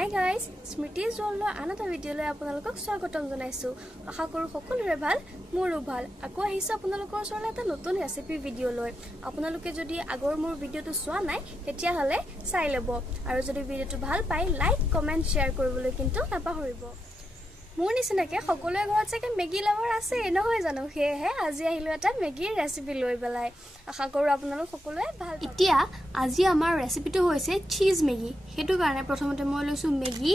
Hi guys, স্মৃতি জলৰ আন এটা ভিডিঅ'লৈ আপোনালোকক স্বাগতম জনাইছোঁ। আশা কৰোঁ সকলোৰে ভাল, মোৰো ভাল। আকৌ আহিছোঁ আপোনালোকৰ ওচৰলৈ এটা নতুন ৰেচিপি ভিডিঅ' লৈ। আপোনালোকে যদি আগৰ মোৰ ভিডিঅ'টো চোৱা নাই তেতিয়াহ'লে চাই ল'ব, আৰু যদি ভিডিঅ'টো ভাল পায় লাইক কমেণ্ট শ্বেয়াৰ কৰিবলৈ কিন্তু নাপাহৰিব। মোৰ নিচিনাকৈ সকলোৰে ঘৰত চাগে মেগী লাভাৰ আছে নহয় জানো? সেয়েহে আজি আহিলোঁ এটা মেগীৰ ৰেচিপি লৈ পেলাই। আশা কৰোঁ আপোনালোক সকলোৱে ভাল। এতিয়া আজি আমাৰ ৰেচিপিটো হৈছে চীজ মেগী। সেইটো কাৰণে প্ৰথমতে মই লৈছোঁ মেগী।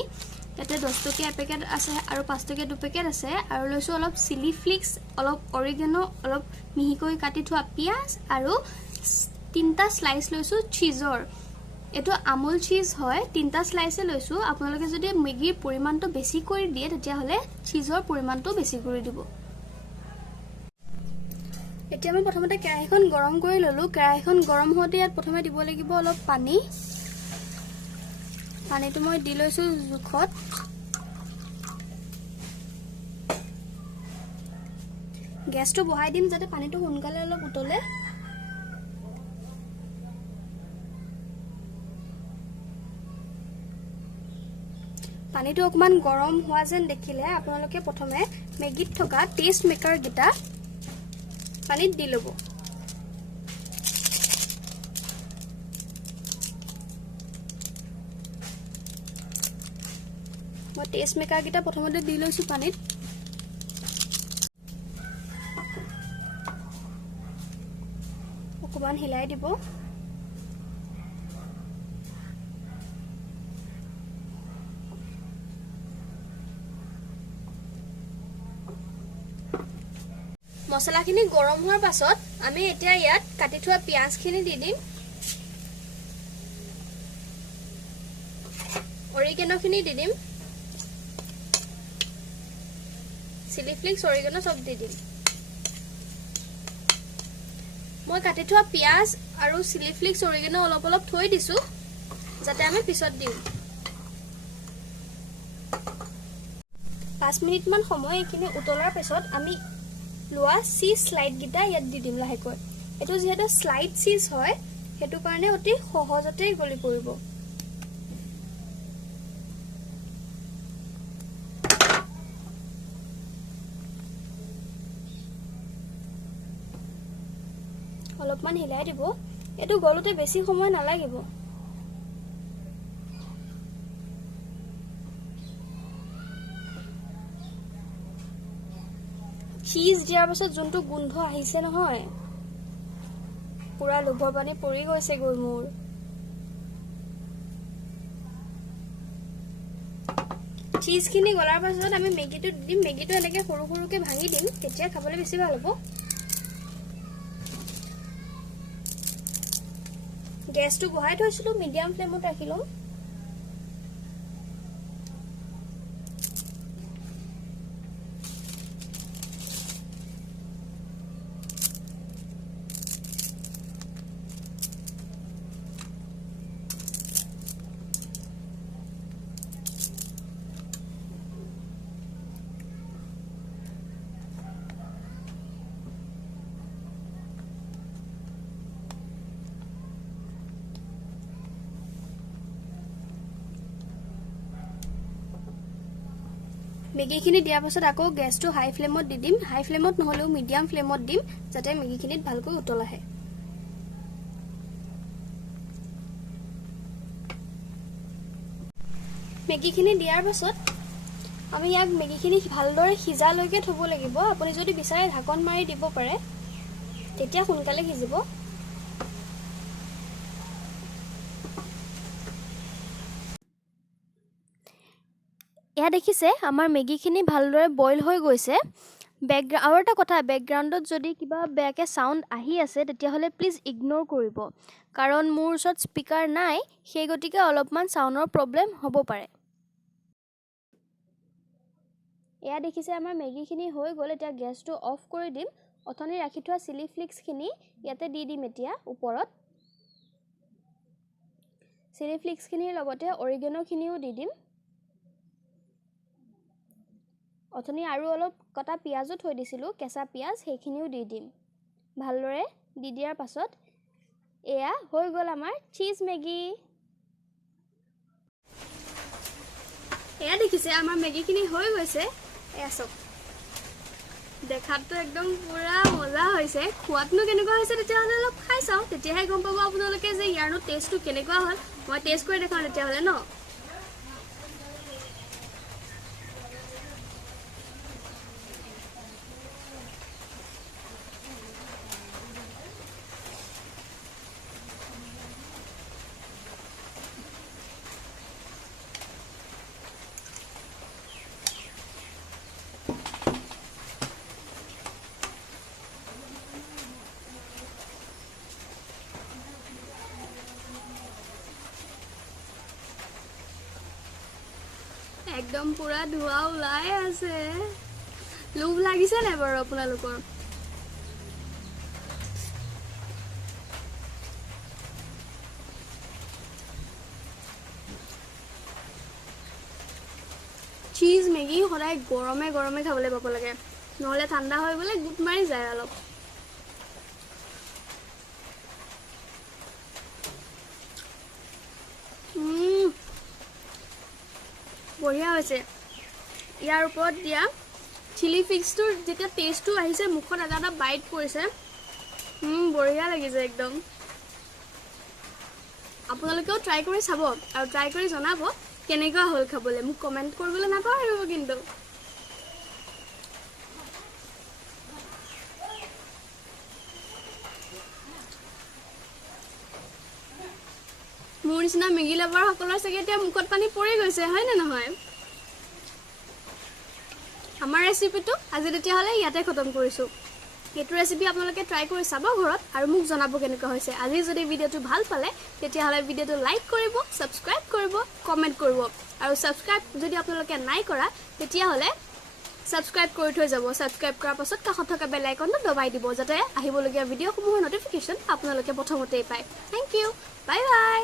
ইয়াতে 10 টকীয়া এপেকেট আছে আৰু 5 টকীয়া দুপেকেট আছে, আৰু লৈছোঁ অলপ চিলি ফ্লেক্স, অলপ অৰিগেনো, অলপ মিহিকৈ কাটি থোৱা পিঁয়াজ, আৰু 3টা স্লাইচ লৈছোঁ চীজৰ। এইটো আমুল চীজ হয়, 3টা স্লাইচে লৈছোঁ। আপোনালোকে যদি মেগীৰ পৰিমাণটো বেছি কৰি দিয়ে তেতিয়াহ'লে চীজৰ পৰিমাণটো বেছি কৰি দিব। এতিয়া মই প্ৰথমতে কেৰাহীখন গৰম কৰি ল'লোঁ। কেৰাহীখন গৰম হওঁতে ইয়াত প্ৰথমে দিব লাগিব অলপ পানী। পানীটো মই দি লৈছোঁ জোখত। গেছটো বঢ়াই দিম যাতে পানীটো সোনকালে অলপ উতলে। পানীটো অকণমান গৰম হোৱা যেন দেখিলে আপোনালোকে প্ৰথমে মেগীত থকা টেষ্ট মেকাৰকেইটা পানীত দি ল'ব। মই টেষ্ট মেকাৰকেইটা প্ৰথমতে দি লৈছোঁ পানীত। অকণমান হিলাই দিব। মছলাখিনি গৰম হোৱাৰ পাছত আমি এতিয়া ইয়াত কাটি থোৱা পিঁয়াজখিনি দি দিম। অৰিগেনোখিনি দি দিম। চিলি ফ্লেক্স, অৰিগেনো চব দি দিম। মই কাটি থোৱা পিঁয়াজ আৰু চিলি ফ্লেক্স, অৰিগেনো অলপ অলপ থৈ দিছোঁ যাতে আমি পিছত দিম। 5 মিনিটমান সময় এইখিনি উতলাৰ পিছত আমি লোৱা চীজ স্লাইডকেইটা ইয়াত দি দিম লাহেকৈ। এইটো যিহেতু স্লাইড চীজ হয় সেইটো কাৰণে অতি সহজতেই গলি পৰিব। অলপমান হিলাই দিব। এইটো গলোতে বেছি সময় নালাগিব। চীজ দিয়াৰ পাছত যোনটো গোন্ধ আহিছে নহয়, পুৰা লোভৰ পানী পৰি গৈছেগৈ মোৰ। চীজখিনি গলাৰ পাছত আমি মেগীটো দিম। মেগীটো এনেকৈ সৰু সৰুকৈ ভাঙি দিম, তেতিয়া খাবলৈ বেছি ভাল হ'ব। গেছটো বঢ়াই থৈছিলোঁ, মিডিয়াম ফ্লেমত ৰাখি ল'ম। মেগীখিনি দিয়াৰ পাছত আকৌ গেছটো হাই ফ্লেমত দি দিম। হাই ফ্লেমত নহ'লেও মিডিয়াম ফ্লেমত দিম যাতে মেগীখিনিত ভালকৈ উতল আহে। মেগীখিনি দিয়াৰ পাছত আমি ইয়াক মেগীখিনি ভালদৰে সিজালৈকে থ'ব লাগিব। আপুনি যদি বিচাৰে ঢাকন মাৰি দিব পাৰে, তেতিয়া সোনকালে সিজিব। এয়া দেখিছে আমাৰ মেগীখিনি ভালদৰে বইল হৈ গৈছে। আৰু এটা কথা, বেকগ্ৰাউণ্ডত যদি কিবা বেয়াকৈ চাউণ্ড আহি আছে তেতিয়াহ'লে প্লিজ ইগন'ৰ কৰিব, কাৰণ মোৰ ওচৰত স্পীকাৰ নাই, সেই গতিকে অলপমান চাউণ্ডৰ প্ৰব্লেম হ'ব পাৰে। এয়া দেখিছে আমাৰ মেগীখিনি হৈ গ'ল। এতিয়া গেছটো অফ কৰি দিম। অথনি ৰাখি থোৱা চিলি ফ্লেক্সখিনি ইয়াতে দি দিম এতিয়া ওপৰত। চিলি ফ্লেক্সখিনিৰ লগতে অৰিগেনোখিনিও দি দিম। অথনি আৰু অলপ কটা পিঁয়াজো থৈ দিছিলোঁ, কেঁচা পিঁয়াজ, সেইখিনিও দি দিম। ভালদৰে দি দিয়াৰ পাছত এয়া হৈ গ'ল আমাৰ চীজ মেগী। এয়া দেখিছে আমাৰ মেগীখিনি হৈ গৈছে এয়া চব দেখাতো একদম পুৰা মজা হৈছে খোৱাতনো কেনেকুৱা হৈছে তেতিয়াহ'লে অলপ খাই চাওঁ তেতিয়াহে গম পাব আপোনালোকে যে ইয়াৰনো টেষ্টটো কেনেকুৱা হ'ল মই টেষ্ট কৰি দেখাওঁ তেতিয়াহ'লে ন একদম পুৰা ধোৱা ওলাই আছে লোভ লাগিছে নাই বাৰু আপোনালোকৰ চীজ মেগী সদায় গৰমে গৰমে খাবলৈ পাব লাগে নহলে ঠাণ্ডা হৈ গ'লে গুট মাৰি যায় অলপ বঢ়িয়া হৈছে ইয়াৰ ওপৰত দিয়া চিলি ফিক্সটোৰ যেতিয়া টেষ্টটো আহিছে মুখত এটা বাইট পৰিছে বঢ়িয়া লাগিছে একদম আপোনালোকেও ট্ৰাই কৰি চাব আৰু ট্ৰাই কৰি জনাব কেনেকুৱা হ'ল খাবলৈ মোক কমেণ্ট কৰিবলৈ নাপাহৰিব কিন্তু মোৰ নিচিনা মেগী লাভাৰ সকলৰ চাগে এতিয়া মুখত পানী পৰি গৈছে হয় নে নহয় আমাৰ ৰেচিপিটো আজি তেতিয়াহ'লে ইয়াতে খতম কৰিছোঁ এইটো ৰেচিপি আপোনালোকে ট্ৰাই কৰি চাব ঘৰত আৰু মোক জনাব কেনেকুৱা হৈছে আজি যদি ভিডিঅ'টো ভাল পালে তেতিয়াহ'লে ভিডিঅ'টো লাইক কৰিব সাবস্ক্ৰাইব কৰিব কমেণ্ট কৰিব আৰু সাবস্ক্ৰাইব যদি আপোনালোকে নাই কৰা তেতিয়াহ'লে সাবস্ক্ৰাইব কৰি থৈ যাব সাবস্ক্ৰাইব কৰাৰ পাছত কাষত থকা বেল আইকনটো দবাই দিব যাতে আহিবলগীয়া ভিডিঅ'সমূহৰ নটিফিকেশ্যন আপোনালোকে প্ৰথমতেই পায় থেংক ইউ বাই বাই